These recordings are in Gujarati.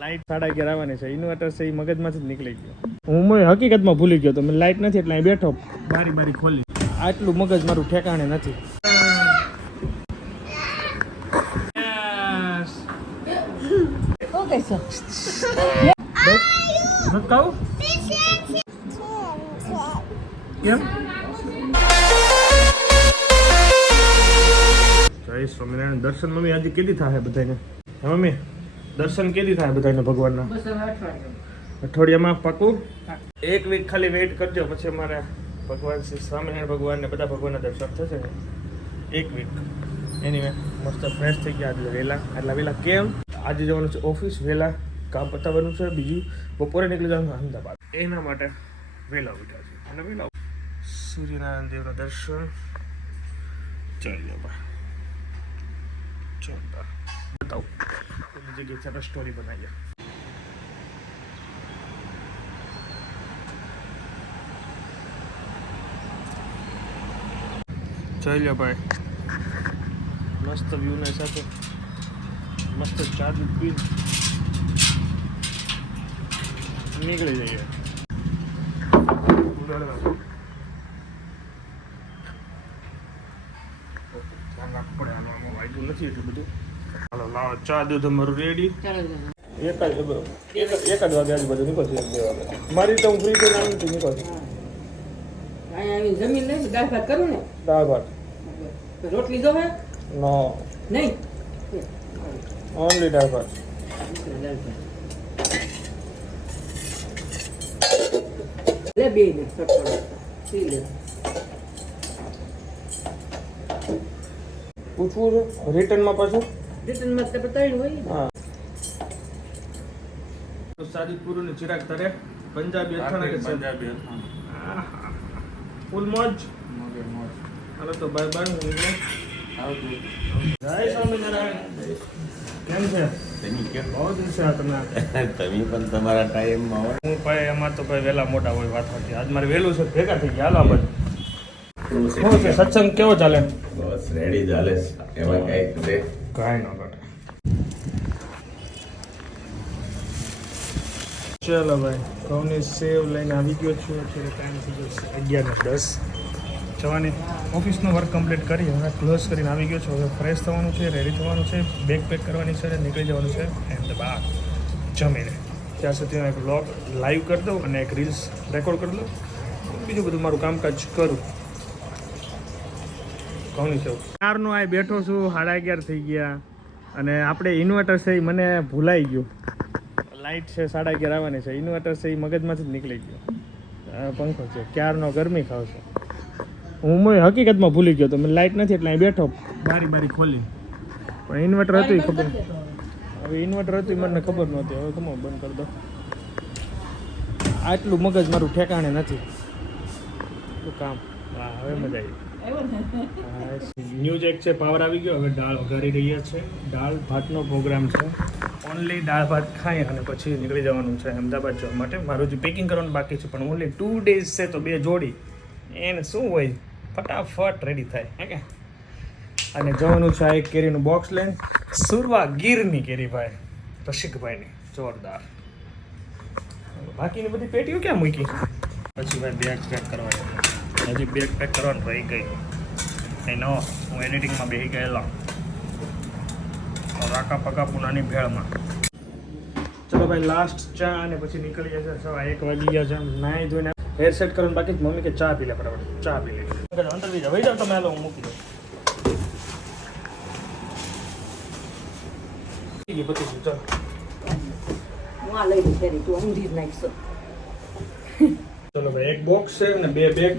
લાઈટ 11:30 આવવાની છે. ઇન્વર્ટર છે એ મગજમાંથી જ નીકળી ગયો. હું હકીકતમાં ભૂલી ગયો તો મેં લાઈટ નથી એટલે અહીં બેઠો બારી ખોલી. આટલું મગજ મારું ઠેકાણે નથી. ઓકે સર મત કહું કેમ? જય સ્વામિનારાયણ. દર્શન મમ્મી આજે કેદી થાય બધાને? હા મમ્મી દર્શન કેદી થાય બધાને ભગવાનના? અઠવાડિયામાં પાકું? એક વીક ખાલી વેઇટ કરજો પછી અમારે ભગવાન શ્રી સ્વામિનારાયણ ભગવાન ને બધા ભગવાનના દર્શન થશે ને. એક વીક એની મસ્ત ફ્રેશ થઈ ગયા આજે વહેલા. આટલા વહેલા કેમ? આજે જવાનું છે ઓફિસ, વહેલા કામ પતાવવાનું છે. બીજું બપોરે નીકળી જવાનું અમદાવાદ. એના માટે વહેલા ઉઠ્યા છે અને વહેલા સૂર્યનારાયણ દેવના દર્શન. ચાલો ભાઈ જોરદાર. બતાવું એની જગ્યાએ આપણે સ્ટોરી બનાવીએ. ચાલ્યો ભાઈ મસ્ત વ્યૂના સાથે મસ્ત ચા દૂધ પી નીકળી જઈએ. ધ્યાન રાખવું પડે. આમાં વાગ્યું નથી એટલું બધું. હાલો લાવો ચા દૂધ અમારું રેડી. એક જ વાગે આજુબાજુ નીકળશે. 1-2 વાગે મારી તો હું ફ્રી થઈને આવી નથી નીકળશે. જમીન લઈને દાળ ભાત કરું ને. દાળ ભાત રોટલી જોવે? નો નહીં, ઓનલી દાળ ભાત. લે બે ને પી લે. પૂછવું છે રિટર્નમાં પાછું? રિટર્નમાં તો બતાવ્યું હોય. હા સાદીપુર ને ચિરાગ તારે પંજાબી અથાણા કે પંજાબી અથાણા ફૂલ મોજ. હાલો તો બાય બાય. હું જય સ્વામિનારાયણ. કેમ છે? બહુ દિવસે આ તમે પણ તમારા ટાઈમમાં હોય. હું ભાઈ એમાં તો ભાઈ વહેલા મોટા હોય વાત હતી. આજ મારે વહેલું છે ભેગા થઈ ગયા. હાલો બધું શું છે? સત્સંગ કેવો ચાલે? બસ રેડી ચાલે. એમાં કઈ કાંઈ ન ઘટે. ચાલો ભાઈ ઘઉંની સેવ લઈને આવી ગયો છું. અત્યારે ટાઈમ થઈ ગયો 11:10 જવાની. ઓફિસનો વર્ક કમ્પ્લીટ કરી હવે ક્લોઝ કરીને આવી ગયો છું. હવે ફ્રેશ થવાનું છે, રેડી થવાનું છે, બેગ પેક કરવાની છે અને નીકળી જવાનું છે અમદાવાદ જમીને. ત્યાં સુધી હું એક વ્લોગ લાઈવ કરી દઉં અને એક રીલ્સ રેકોર્ડ કરી દઉં. બીજું બધું મારું કામકાજ કરું. ઘઉંની સેવ કારનો આ બેઠો છું. 11:30 થઈ ગયા અને આપણે ઇન્વર્ટર છે એ મને ભૂલાઈ ગયું. લાઇટ છે 11:30 આવવાની છે. ઇન્વર્ટર છે એ મગજમાંથી જ નીકળી ગયો. પંખો છે ક્યારનો ગરમી ખાવ છે. હું હકીકતમાં ભૂલી ગયો તો મેં લાઇટ નથી એટલે અહીં બેઠો બારી ખોલી. પણ ઇન્વર્ટર હતું એ ખબર. હવે ઇન્વર્ટર હતું મને ખબર નહોતી. હવે કમો બંધ કરી દો. આટલું મગજ મારું ઠેકાણે નથી. શું કામ? હા હવે મજા આવી. ન્યૂઝ એક છે પાવર આવી ગયો. હવે દાળ વઘારી રહ્યા છે. દાળ ભાતનો પ્રોગ્રામ છે. ઓનલી દાળ ભાત ખાઈ અને પછી નીકળી જવાનું છે અમદાવાદ જવા માટે. મારું જે પેકિંગ કરવાનું બાકી છે પણ ઓનલી 2 days છે તો 2 જોડી એને શું હોય ફટાફટ રેડી થાય હે કે. અને જવાનું છે આ એક કેરીનું બોક્સ લઈને. સુરવા ગીરની કેરી ભાઈ રસિકભાઈની જોરદાર. બાકીની બધી પેટીઓ ક્યાં મૂકી? પછી ભાઈ બેગ પેક કરવાની. હજી બેગ પેક કરવાનું રહી ગઈ. એનો હું એડિટિંગમાં બેસી ગયેલો રાકા પકા પુનાની ભેળમાં. ચલો ભાઈ લાસ્ટ ચા અને પછી નીકળી જશે. 1 વાગી ગયા છે. નાહી ધોઈને હેર સેટ કરવાનું બાકી. મમ્મી કે ચા પી લે બરાબર. ચા પી લે. અંદર બી જાવ જાવ તમે. હાલો હું મૂકી દઉં. પછી ચાલો હું આ લઈ લઉં ફેરી. તું ઊંધી જ નાખશો. ચલો ભાઈ એક બોક્સ છે અને 2 બેગ.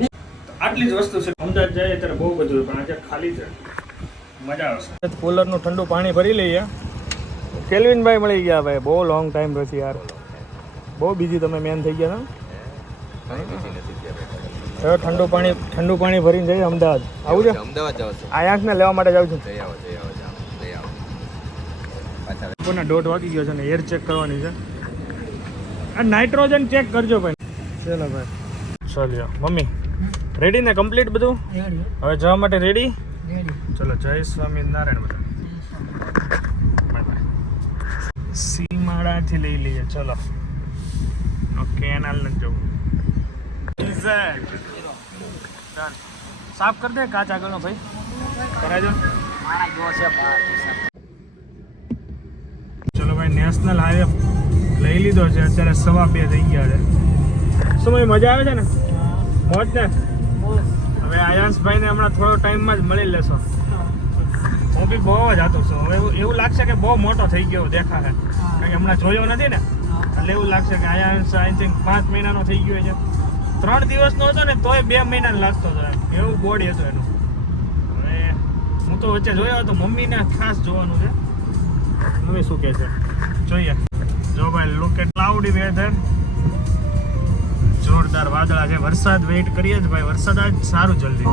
આટલી જ વસ્તુ છે. અમદાવાદ જાય ત્યારે બહુ બધું પણ આજે ખાલી છે. મજા આવશે. કુલરનું ઠંડુ પાણી ભરી લઈએ. કેલ્વિનભાઈ મળી ગયા ભાઈ. બહુ લોંગ ટાઈમ પછી યાર. બહુ બીજી તમે મેન થઈ ગયા ને. હવે ઠંડુ પાણી ભરીને જઈએ અમદાવાદ. આવું છે? અમદાવાદ જાવ છો? આ આંખને લેવા માટે જાઉં છું. જઈ આવો. કોના 1:30 વાગી ગયો છે ને એર ચેક કરવાની છે. આ નાઇટ્રોજન ચેક કરજો ભાઈ. ચલો ભાઈ ચાલ્યો. મમ્મી રેડી ને કમ્પ્લીટ બધું? હવે જવા માટે રેડી? ચલો જય સ્વામિનારાયણ બધા. સીમાડાથી લઈ લઈએ ચલો. કેનાલ નથી જવું. Done. સાફ કરી દે કાચ આગળનો ભાઈ. કરાજો. ચલો ભાઈ, નેશનલ હાઈવે લઈ લીધો છે. અત્યારે 2:30 થઈ ગયા છે. સમય મજા આવે છે ને? મોજ ને? હવે આયાંશભાઈને હમણાં થોડો ટાઈમમાં જ મળી લેશો. હું બી બહુ જ હતો છું. હવે એવું લાગશે કે બહુ મોટો થઈ ગયો દેખાશે, કારણ કે હમણાં જોયો નથી ને, એટલે એવું લાગશે કે આયાંશ આઈ થિંક 5 મહિનાનો થઈ ગયો છે. 3 દિવસનો હતો ને તોય 2 મહિના લાગતો હતો, એવું બોડી હતું એનું. હવે હું તો વચ્ચે જોયો હતો, મમ્મીને ખાસ જોવાનું છે. મમ્મી શું કહે છે જોઈએ. જો ભાઈ, લુક એટ ક્લાઉડી વેધર. જોરદાર વાદળા છે. વરસાદ વેઇટ કરીએ જ ભાઈ, વરસાદ આજ સારું જલ્દી.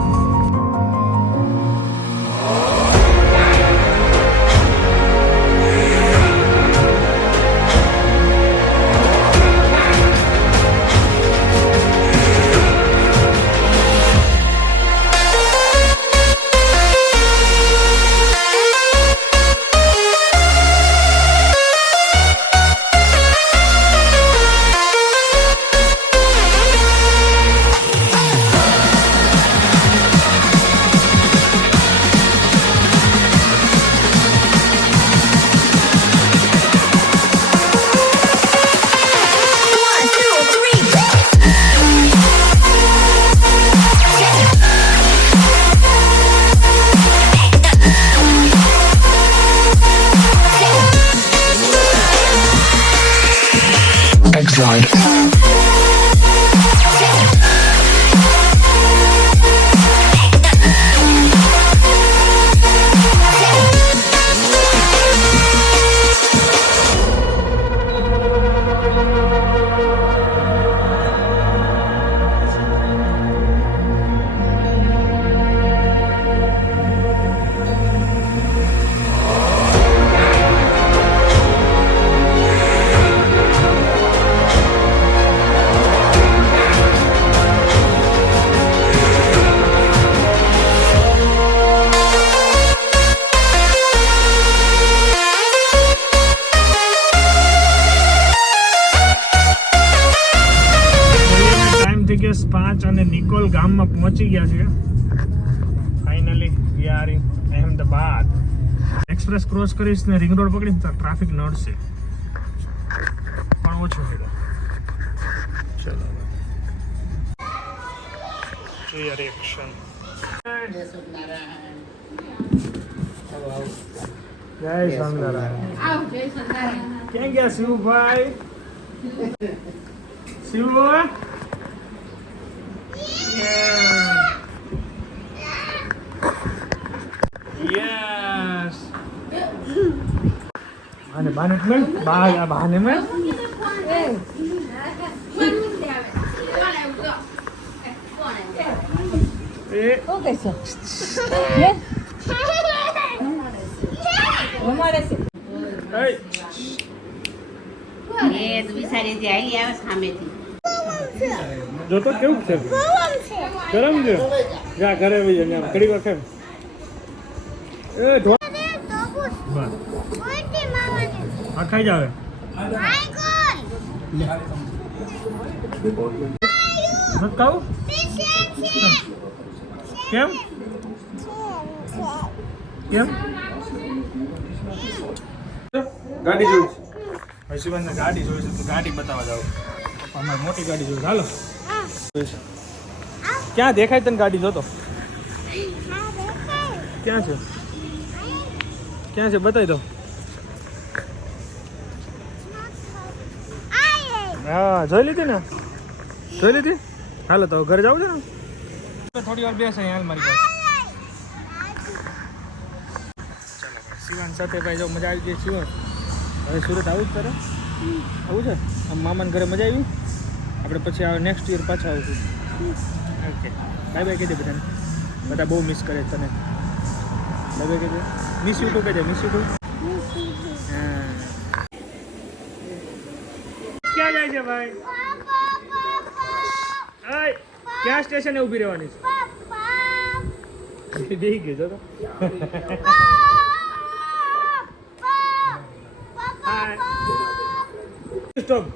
Excellent. થઈ ગયા 5 અને નિકોલ ગામમાં પહોંચી ગયા છે. Finally we are in Ahmedabad. Express cross કરીશ ને રિંગ રોડ પકડીશ તો ટ્રાફિક નડશે, પણ ઓછું હોય. ચલો જોઈએ રિએક્શન. જય સ્વામિનારાયણ. ક્યાં ગયા શિવભાઈ? શિવ Yes. Bahan में bahan में ઓકે સર યે અમારે છે એ તો બિચારી જે આલી આવે સામેથી. જો તો કેવું છે? ગરમ છે. જા ઘરે વઈ અહીંયા ઘડી વાર કેમ એ ઢો બસ આ ખાઈ જાવે. મત ખાવું કેમ કેમ? ગાડી જોઈશ. હસીબંધને ગાડી જોઈશે તો ગાડી બતાવવા જાવ. પપ્પા અમારે મોટી ગાડી જોઈશ. હાલો. ક્યાં દેખાય તને ગાડી જોતો? ક્યાં છે? ક્યાં છે બતાવી દો. હા જોઈ લીધી ને? જોઈ લીધી? હાલો તો ઘરે જાવ છે ને? થોડી વાર બેસે હાલ મારી પાસે. ચાલો શિવાન સાથે ભાઈ જો મજા આવી ગઈ. શિવાન હવે સુરત આવું જ કરે? આવું છે? આમ મામાને ઘરે મજા આવી? આપણે પછી આવે નેક્સ્ટ યર પાછા આવીશું. ઓકે બાય બાય કહી દે બધાને. બધા બહુ મિસ કરે તને. બાય બાય કહી દે. મિસ યુ ટુ કહી દે. Miss you two. હા ક્યાં જાય છે ભાઈ? હાય ક્યાં સ્ટેશને ઊભી રહેવાની છે? બેહી ગઈ જો તો. હાય સ્ટોપ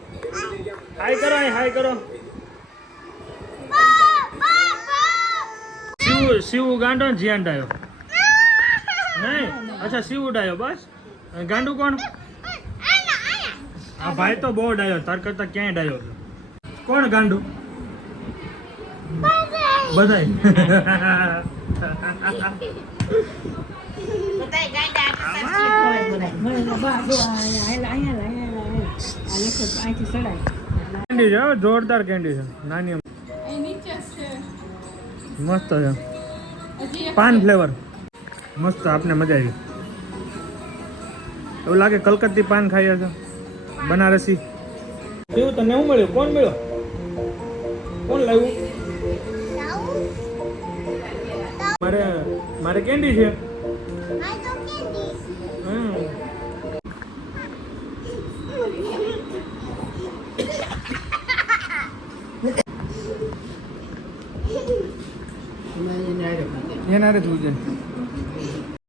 હાય કરો અહીં હાય કરો શિવ ગાંડો ને જીયાન ડાયો નહીં અચ્છા શિવ ડાયો બસ અને ગાંડુ કોણ આ ભાઈ તો બહુ ડાયો તાર કરતા ક્યાંય ડાયો કોણ ગાંડુ બધાય બધાય ગાંડા આટલા તકલીફ હોય બધાય. કેન્ડી છે હો, જોરદાર કેન્ડી છે નાની મસ્ત છે પાન ફ્લેવર મસ્ત આપને મજા આવી એવું લાગે કલકત્તી પાન ખાઈએ છે બનારસી કેવું તને શું મળ્યું કોણ મળ્યો કોણ લાવ્યું મારે કેન્ડી છે હમ. એના રે તું